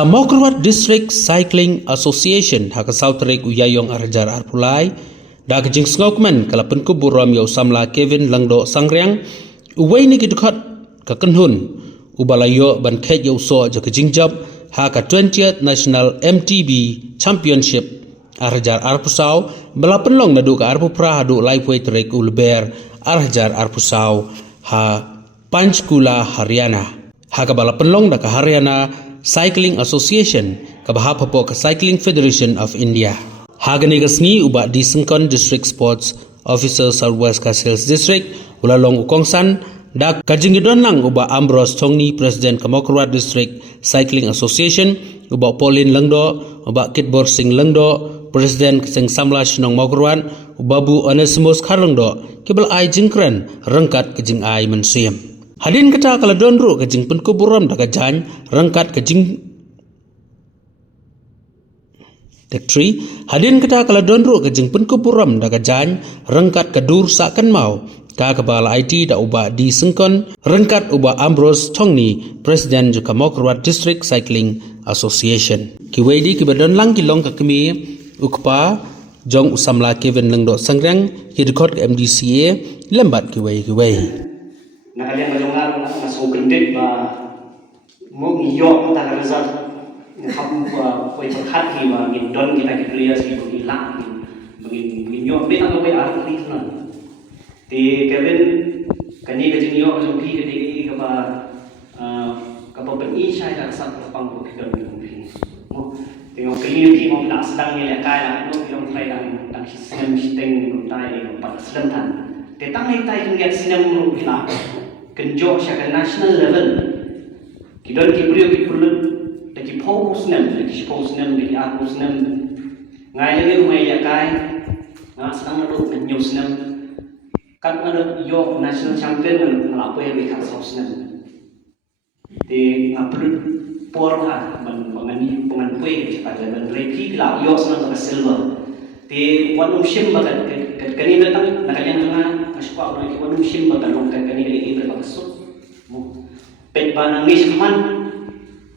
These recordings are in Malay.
Mokrwat District Cycling Association haka Southrik uyayong arjar arpulai da kajing snokman kalapan kuburam yaw samla Kevin Langdo Sangriang uway ni kidukhat kakenhun ubalayo ban khet yaw so ja kajing jab haka 20th National MTB Championship arjar arpusau balapan long nadu ka arpupra hadu lightweight rek ulber arjar arpusau ha Panchkula Haryana haka balapan long da ka Haryana Cycling Association kabahapapo ka Cycling Federation of India hagani gasni uba di Sengkon District Sports Officer Southwest ka Sales District ulalong ukongsan da kajingidon lang uba Ambrose Chongni President ka Mokrwat District Cycling Association uba Pauline Langdo uba Kitbor Singh Langdo President Sing Samla Shinong Mokrwat uba Bu Onesimus Kharlangdo kibal ai jingkran rangkat kajing ai mensiam hadin kata kala donru kajing penkuburam daga jan rangkat kajing Tektri hadin kata kala donru kajing penkuburam daga jan rangkat kadur sakan mau ka kepala IT da uba di Sengkon rangkat uba Ambrose Chongni Presiden juga Mokrwat District Cycling Association kiwedi kibadon lang kilong kakemi ukpa jong usamla Kevin Langdo Sangriang hidkot ke MDCA lembat kiwei nakalian majungar masuk kendit ba mo iyo ta result kham ba poi khat ki ba ngin don kita ki players ki bagi lak ngin yo be ang be ar ki na ti Kevin kani ka jing yo jong ki ki ka ba ben i sai da sa pang ko ki don mo tengok community mo nak sedang ni kai la no yang try dan sistem sistem tai pa selentan tetang ni tai ngget sinem ru hina kenjok sya national level kidon ki brio ki pulut da ki pos nem da ki pos nem da ki apos nem ngai lagi umai ya kai na sedang ru nyus nem kan ada yo national champion la pe bi ka sos nem de ngaplut por ha mangani pengan pui cepat dan repi la yo senang ka silver de wanum shim bagat kani datang nakalian nga aspa ko wanum shim bagat long kani ni ibe bagasuk mo pet ba nang nisman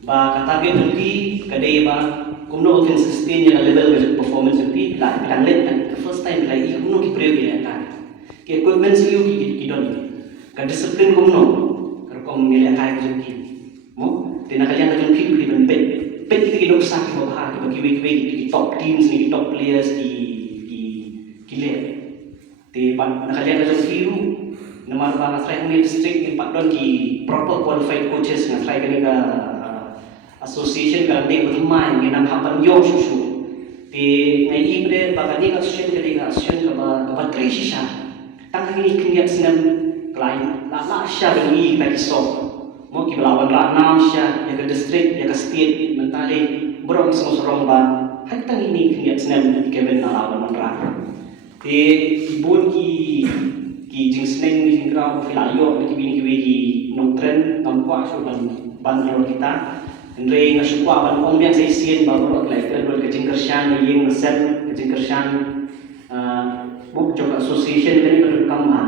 ba katage tulki kade ba kumno can sustain ya level of performance ti la bilang let the first time la I kumno ki brave ya kan ke equipment siyo ki don ka discipline kumno kom ni la kai ki mo tinakalian ka jong ki ban pet ki dok sa ki ba ki bagi top teams ni top players kile te ban nakalian ka jong kiru namar ba try ni district ni patdon ki proper qualified coaches na try kani ka association ka ni bermain ni nam hapan yo susu te ngai ibre ba kani ka association ka ba krisha tang ni kiniat sinam lain la sya bagi ka kiso mo ki lawan la nam sya ya ka district ya ka state mentale bro semua sorong ba hak tang ini kiniat sinam Kevin na lawan manra te ibon ki jing sneng ni grau filayo ni bini ki nong tren nong kwa so ban kita andre na sukwa ban ong biang sai sien ba ro like kan ke jing kershan ni yeng sen ke jing kershan book job association kani ka kamha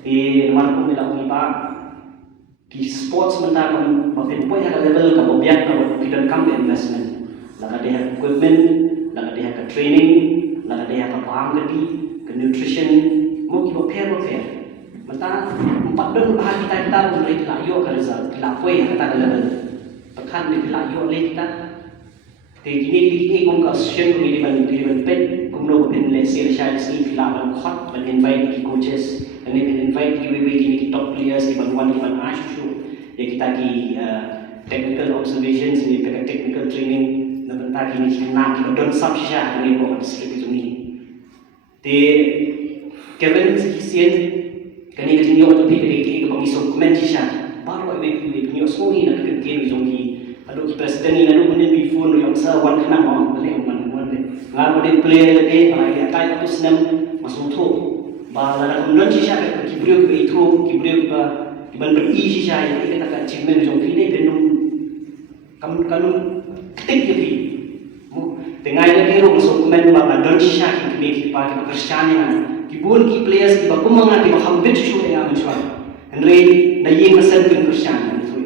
te man ko mila umi ba ki sports menta kan ba pen po ya level ka bobiak ka kita kam investment la ka equipment la ka training la ka paham ke nutrition mo ki prepare mata empat don bahan kita mulai layo ke result lapoi kata level pekan di layo le kita te gini kom ka session ni ban pet kom no ben le sel sha si lawan khot ban invite ki coaches and then invite ki we top players ki ban wan ki ban ashu ya kita ki technical observations ni technical training na bentar ki ni nak ki don sab sha ni ko district itu ni te Kevin sikisien kani kajing yo to pikir ki ko ngiso comment sha baru ay ni so ni na kagin jong ki ado ki president ni anu men bi phone yo sa wan kana mo le man de ngar mo de player de ay atay to snam masutho ba la na non sha ki brio ki itro ki brio ba ki ban ber i sha ya ki ta ka achievement jong ki ne benum kanun tik ki mo tengai le ro so comment ba non sha ki pa ki kerjanya kibun ki players ki bakumanga ki bahambit shu ya mensuan andre na yeng mesen kin kursian so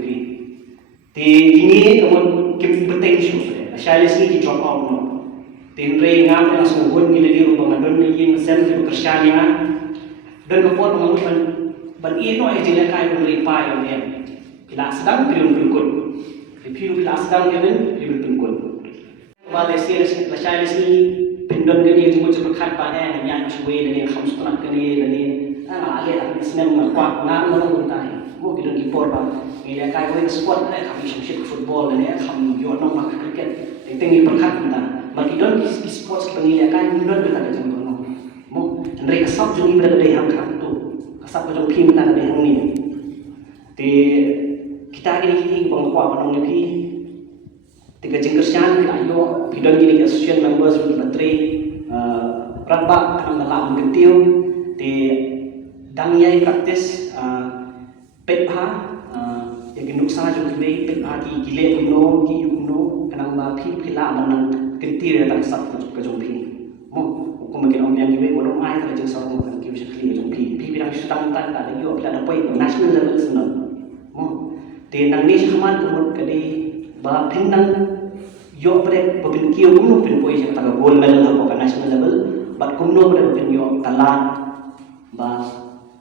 ti ini kamu keep potential le shailes ni di drop out no tin re ngam na suhun ni le ru bangadon ni yin sel ki bekersyanya dan kepot mengamukan ban ino ai jile kai ban re pa yo ne bila sedang kriun pengkut review bila sedang kevin kriun pengkut wala series la shailes ni pindon gani tu macam berkat pada yang yang suwe dan yang khams tunak gani dan yang ale ak isnem ngakwa ngam na nguntai mo kidon kipor ba ngile kai ko sport na kami ship football dan ya kham yo no mak cricket tengi berkat na makidon ki sports pengile kai pindon kita ke jeng no mo andre kasap jungi berada di hang kham tu kasap ko jong phim ta di hang ni te kita ini bang kwa panong ni phi tiga jengkersian ayo pidon gini association members di bateri rabak kanang dalam gentiu di dangyai praktis petha yang ginuk sa jung gile petha ki gile kuno ki kuno kanang ma phi phila manang gentiu tak sat ke jung phi mo ko makin om yang gibe ko mai ta jeng sa mo kan ki shakli jung phi bidang sedang tan da yo pila da poi national level senang mo di nang ni khman ko kadi ba pindang yo pada babin kiyo kumno pin poi sa taga gold medal ha ka national level but kumno pada babin yo talat ba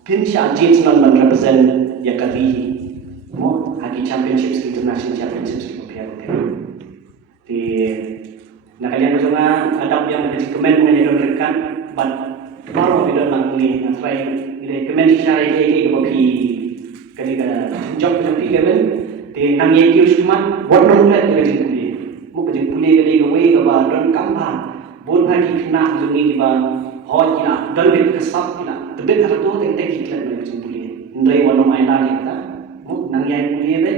pin sha jeans non man represent ya kari mo hagi championships international championships ko pia di nakalian ko nga adap yang ada comment mo ni don rekan but paro bidon lang ni na try ni comment siya ay ko pi kani ka job ko pi level di nang ye kiyo suman what no let ka jing mo ka jing puli ka di ka we ka ba don kamba bon ha ki khna jungi ki ba ho ki la don bit ka sap ki la tebe ka to te te ki klan ka jing puli ndai wano mai la ni ta mo nang yai puli be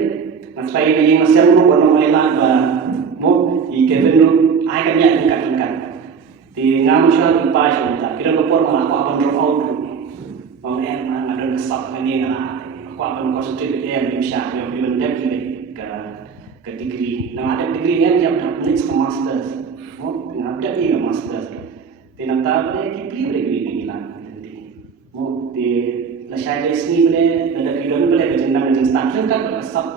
na try na yung masem ro wano mai la ba mo I kevin ro ai ka nya kan di ngam sha ki pa sha ta kira ko por ma ko apan drop out bang em na don ka sap ka ni na ko apan concentrate em lim sha yo bi ben dep ki ke degree na ada degree yang jam dah next ke masters mo na ada ni ke masters tinang ta boleh ki pri degree ni lah mo de la shai le sni boleh ada pidon boleh ke jendang jeng start kan ke sab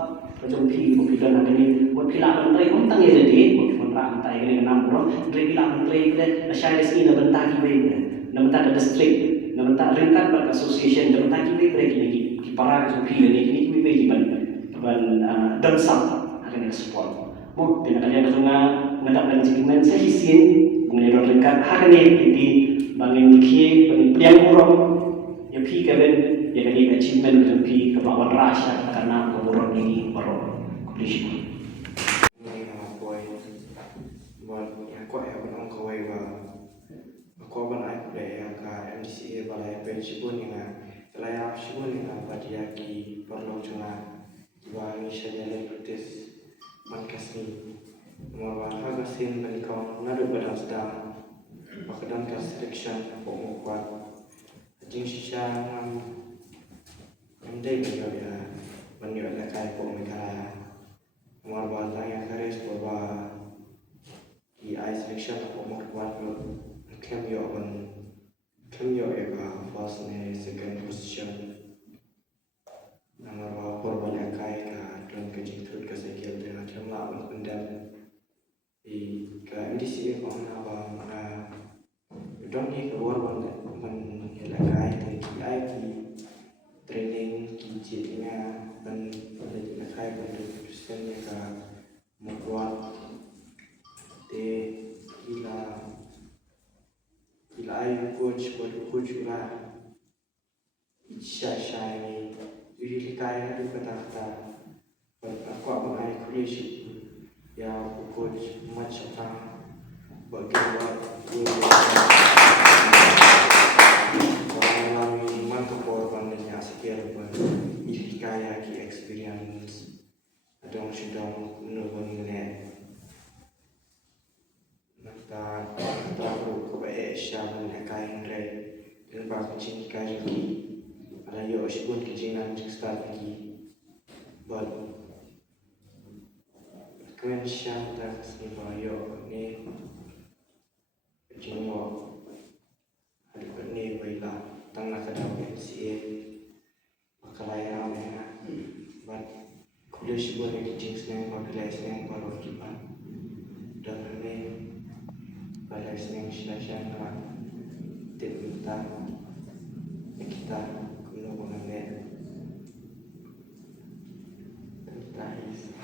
ke jong pi ko pidon ada ni mo pila ban trai on tang ye de mo kon ra an tai ni nam ro dre pila ban trai ke la shai le sni na ban ta ki be na ban ta district na ban ta ringkat ber association na ban ta ki be ki para ke jong pi ni ki be ki ban dan sam akan ekspor. Mo pinakalian ko nga ngadap dan segmen sa hisin mengenai rekan hakane di bangin ki bangin pliang urang ya pi keben ya kali achievement ko pi ka bawan rasya karena ko urang ini baro publish Ini boy buat yang kau yang menang kau kau banai yang ka MCA balai pensiun yang layar pensiun yang pada ki perlu cuma bagi saya praktis Makasih. Mawar hagasin balikau nadu badang sedang Bakadan ka selection Pok kuat Jing sisya Amday banyo ya Banyo na kaya pok mikala Mawar balang yang kares Bawa I selection Pok kuat Kem yo ya ka first ne second position Mawar korban yang kaya ka Don kejing turut ka sekil dengan jumlah mengundang di ke MDCA ko na ba don ni ka war ban man ilakai dari KI ki training ki jitnya ban ilakai ban persen ya ka membuat de ila ai coach la isha ni ilakai ada kata aku mengenai creation ya coach macam bagaimana orang mantap korban dan sekian kaya ki experience ada yang sudah menurunkan mata baru kebaik siapa yang kaya rey dan bahkan cinta kaya ki ada yo sebut kejinan start lagi but Kenshan tak sebayo ni jingwa ada ni baiklah tanah kadang MCA makalaya ramai but kulit Dia shibun yang kicing seneng pakai seneng baru kita. Dan ini pada seneng siapa nak kita kita kemudian kita is